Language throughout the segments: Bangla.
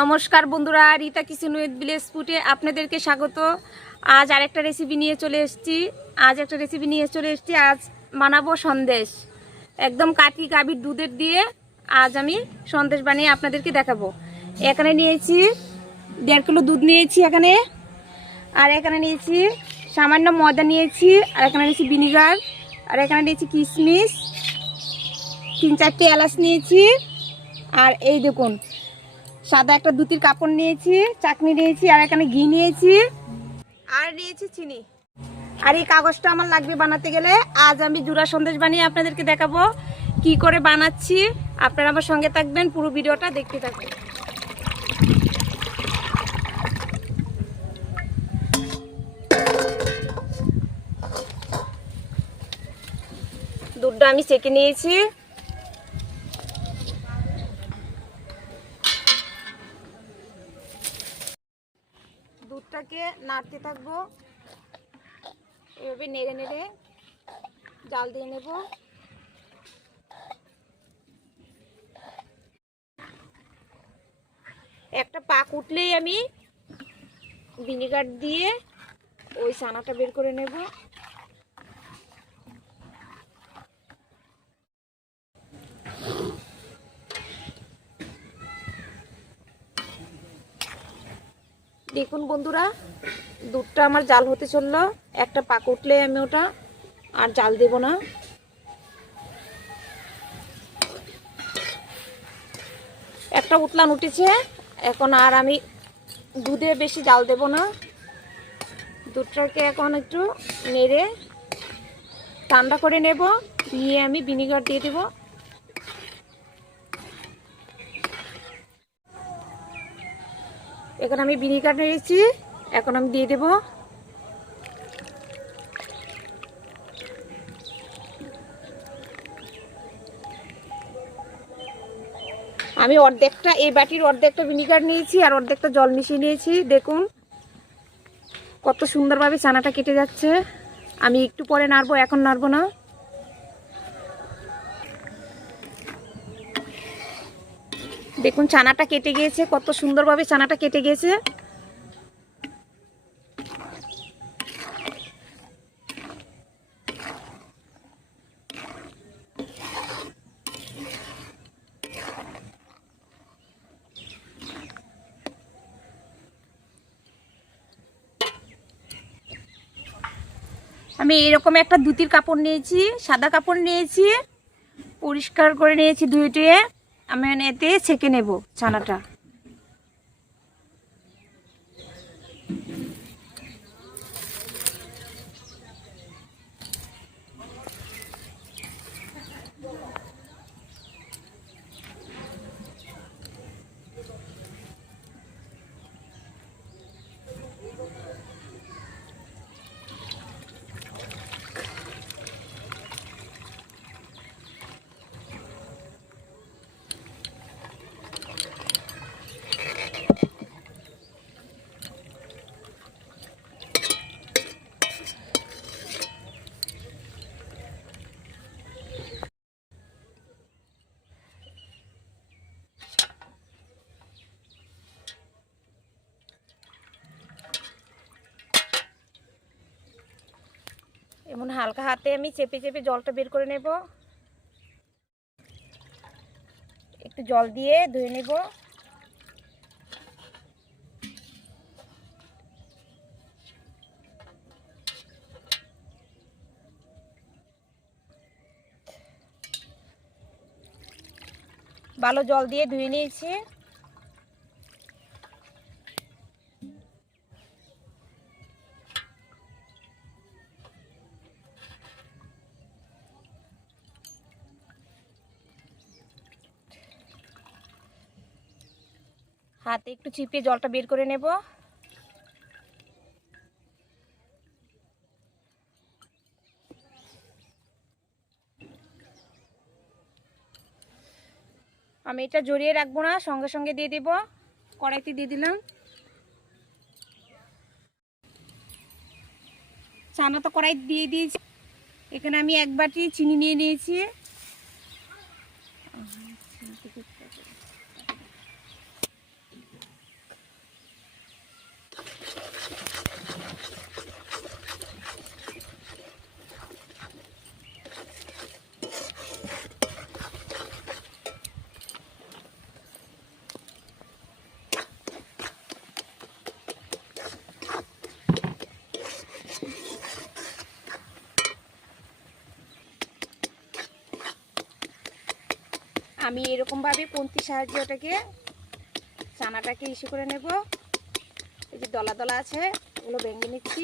নমস্কার বন্ধুরা, রিতা কিচেন উইথ ভিলেজ ফুডে আপনাদেরকে স্বাগত। আজ আরেকটা রেসিপি নিয়ে চলে এসেছি। আজ বানাবো সন্দেশ। একদম কাঠি গাভীর দুধের দিয়ে আজ আমি সন্দেশ বানিয়ে আপনাদেরকে দেখাবো। এখানে নিয়েছি 1.5 কিলো দুধ নিয়েছি এখানে, আর এখানে নিয়েছি সামান্য ময়দা নিয়েছি, আর এখানে নিয়েছি ভিনিগার, আর এখানে নিয়েছি কিশমিশ, 3-4টে এলাচ নিয়েছি, আর এই দেখুন সাদা একটা দুতির কাপড় নিয়েছি, চাটনি নিয়েছি, আর এখানে ঘি নিয়েছি, আর নিয়েছি চিনি। আর এই কাগজটা আমার লাগবে বানাতে গেলে। আজ আমি জুড়া সন্দেশ বানিয়ে আপনাদেরকে দেখাবো কি করে বানাচ্ছি। আপনারা আমার সঙ্গে থাকবেন, পুরো ভিডিওটা দেখতে থাকবেন। দুধটা আমি সেঁকে নিয়েছি। দুধটাকে নাড়তে থাকবো, এভাবে নেড়ে নেড়ে জাল দিয়ে নেব। একটা পাক উঠলেই আমি ভিনিগার দিয়ে ওই ছানাটা বের করে নেব। দেখুন বন্ধুরা, দুধটা আমার জাল হতে চললো। একটা পাক উঠলে আমি ওটা আর জাল দেব না। একটা উতলান উঠেছে, এখন আর আমি দুধে বেশি জাল দেব না। দুধটাকে এখন একটু নেড়ে ঠান্ডা করে নেব, নিয়ে আমি ভিনিগার দিয়ে দেব। এখন আমি ভিনিগার নিয়েছি, এখন আমি দিয়ে দেব। আমি অর্ধেকটা, এই বাটির অর্ধেকটা ভিনিগার নিয়েছি আর অর্ধেকটা জল মিশিয়ে নিয়েছি। দেখুন কত সুন্দরভাবে ছানাটা কেটে যাচ্ছে। আমি একটু পরে নাড়বো, এখন নাড়বো না। দেখুন ছানাটা কেটে গিয়েছে, কত সুন্দরভাবে ছানাটা কেটে গিয়েছে। আমি এরকম একটা ধুতির কাপড় নিয়েছি, সাদা কাপড় নিয়েছি, পরিষ্কার করে নিয়েছি, ধুয়ে আমি এতে ছেঁকে নেব ছানাটা। এমন হালকা হাতে আমি চেপে চেপে জলটা বের করে নেব। একটু জল দিয়ে ধুয়ে নেব। ভালো জল দিয়ে ধুয়ে নিয়েছি। হাতে একটু চিপে জলটা বের করে নেব। আমি এটা জড়িয়ে রাখবো না, সঙ্গে সঙ্গে দিয়ে দেব। কড়াইতে দিয়ে দিলাম। ছানা তো কড়াই দিয়ে দিয়েছি। এখানে আমি 1 বাটি চিনি নিয়ে নিয়েছি। আমি এরকমভাবে পন্থীর সাহায্যে ওটাকে চানাটাকে ইস্যু করে নেব। এই যে দলা দলা আছে ওগুলো ভেঙে নিচ্ছি।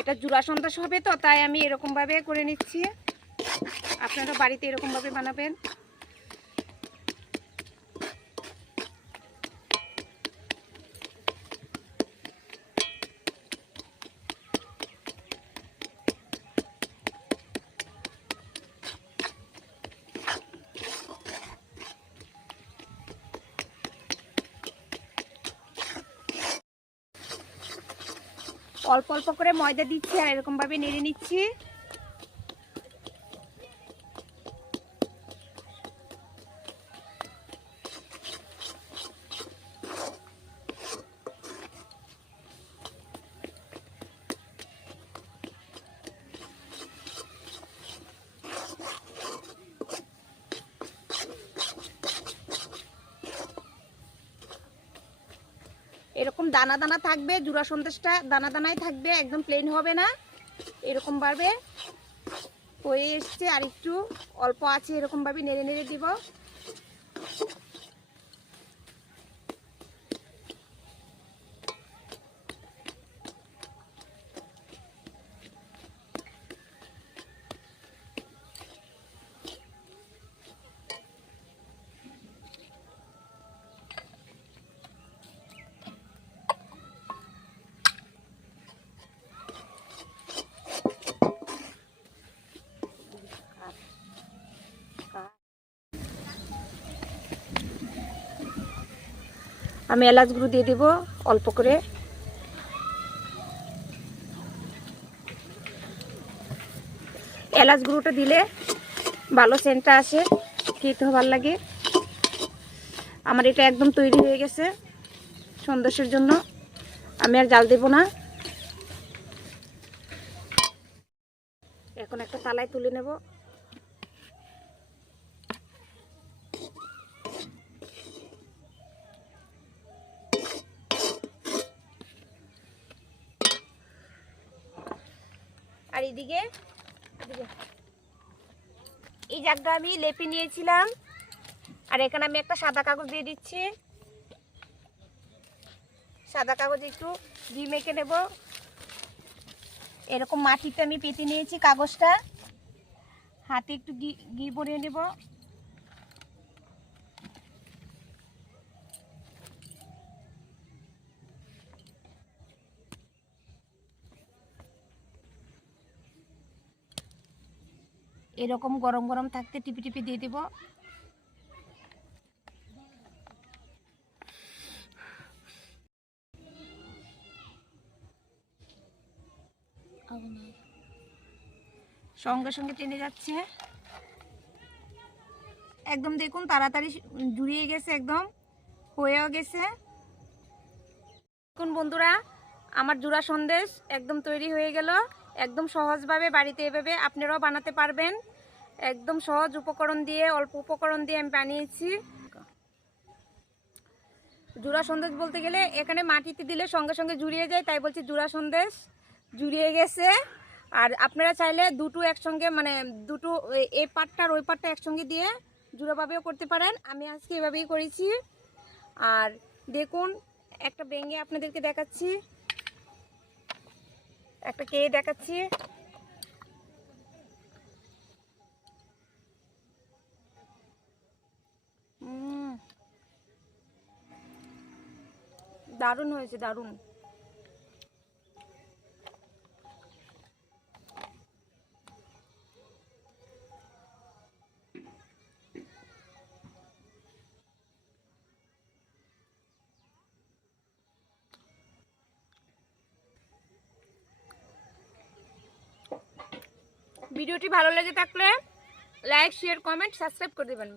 এটা জুড়া সন্দেশ হবে তো, তাই আমি এরকমভাবে করে নিচ্ছি। আপনারা বাড়িতে এরকমভাবে বানাবেন। অল্প অল্প করে ময়দা দিচ্ছি আর এরকমভাবে নেড়ে নিচ্ছি। এরকম দানা দানা থাকবে, জুড়া সন্দেশটা দানা দানাই থাকবে, একদম প্লেন হবে না। এরকম ভাবে হয়ে এসছে, আর একটু অল্প আছে এরকম ভাবে নেড়ে নেড়ে দিব। আমি এলাচ গুঁড়ো দিয়ে দিব অল্প করে। এলাচ গুঁড়োটা দিলে ভালো সেন্টটা আসে, খেতেও ভালো লাগে। আমার এটা একদম তৈরি হয়ে গেছে সন্দেশের জন্য। আমি আর জাল দেব না। এখন একটা থালায় তুলে নেব। আর এদিকে এই জায়গাটা আমি লেপে নিয়েছিলাম, আর এখানে আমি একটা সাদা কাগজ দিয়ে দিচ্ছি। সাদা কাগজে একটু ঘি মেখে নেব। এরকম মাটিতে আমি পেতে নিয়েছি কাগজটা, হাতে একটু ঘি ভরিয়ে নেব। এরকম গরম গরম থাকতে টিপি টিপি দিয়ে দেব। সঙ্গে সঙ্গে টেনে যাচ্ছে একদম। দেখুন তাড়াতাড়ি জুড়িয়ে গেছে, একদম হয়েও গেছে। দেখুন বন্ধুরা, আমার জুড়া সন্দেশ একদম তৈরি হয়ে গেল। একদম সহজভাবে বাড়িতে এভাবে আপনারাও বানাতে পারবেন। একদম সহজ উপকরণ দিয়ে, অল্প উপকরণ দিয়ে আমি বানিয়েছি। জুড়া সন্দেশ বলতে গেলে এখানে মাটিতে দিলে সঙ্গে সঙ্গে জুড়িয়ে যায়, তাই বলছি জুড়া সন্দেশ জুড়িয়ে গেছে। আর আপনারা চাইলে দুটো একসঙ্গে, মানে দুটো এই পাটটা আর ওই পাটটা একসঙ্গে দিয়ে জুড়াভাবেও করতে পারেন। আমি আজকে এভাবেই করেছি। আর দেখুন একটা ভেঙে আপনাদেরকে দেখাচ্ছি, একটা খেয়ে দেখাচ্ছি। দারুণ হয়েছে, দারুণ। ভিডিওটি ভালো লেগে থাকলে লাইক, শেয়ার, কমেন্ট, সাবস্ক্রাইব করে দেবেন।